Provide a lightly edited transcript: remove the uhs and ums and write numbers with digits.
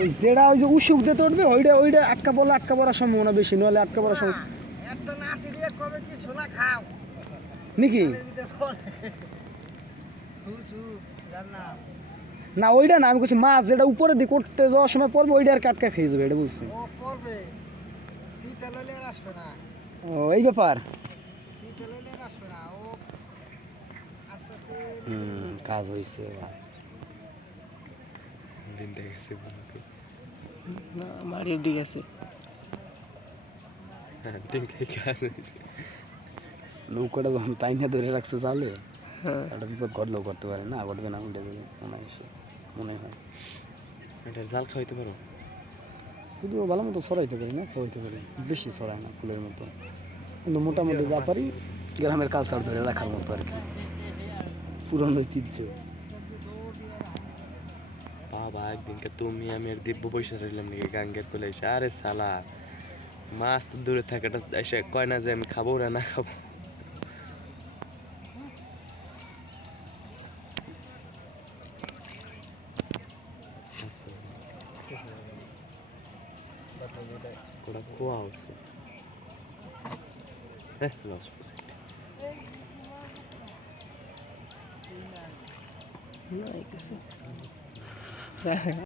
ওই যেটা ওই যে উসুক দিতে উঠবে ওইটা ওইটা আটকা পড়ার সম্ভাবনা বেশি, নইলে আটকা পড়ার সম্ভাবনা একটা নাতি দিয়ে কবে কি ছোলা খাও নাকি? না ওইটা না, আমি বলছি মাছ যেটা উপরে দিকে উঠতে যাওয়ার সময় পড়বে ওইটা আর কাটকা খেয়ে যাবে, এটা বলছি। ও পড়বে, শীত এলে আর আসবে না। ও এই ব্যাপার। শীত এলে আর আসবে না, ও আস্তে আস্তে কাজ হয়েছে দিনটা গেছে না আমার এদিক আছে। হ্যাঁ দিনটাই কাজ হয়েছে। নৌকাটা যখন টাইনে ধরে রাখছে চালে, হ্যাঁ একটা বিপদ ঘটলেও করতে পারে না, ঘটবে না উল্টে যাবে মনে হয়। এটা জাল খাওয়াইতে পারো? কিন্তু ভালো মতো ছড়াইতে পারি না, খাওয়াইতে পারি, বেশি ছড়ায় না ফুলের মতো, কিন্তু মোটামুটি যা পারি গ্রামের কালচার ধরে রাখার মতো আর কি, পুরনো ঐতিহ্য। বাবা একদিনকে তুমি আমি আর দিব্য পয়সা রইলাম নাকি গাঙ্গের কোলে এসে, আরে সালা মাছ তো দূরে থাকাটা এসে কয় না যে আমি খাবো না খাবো। ওটা খোয়া হচ্ছে লস না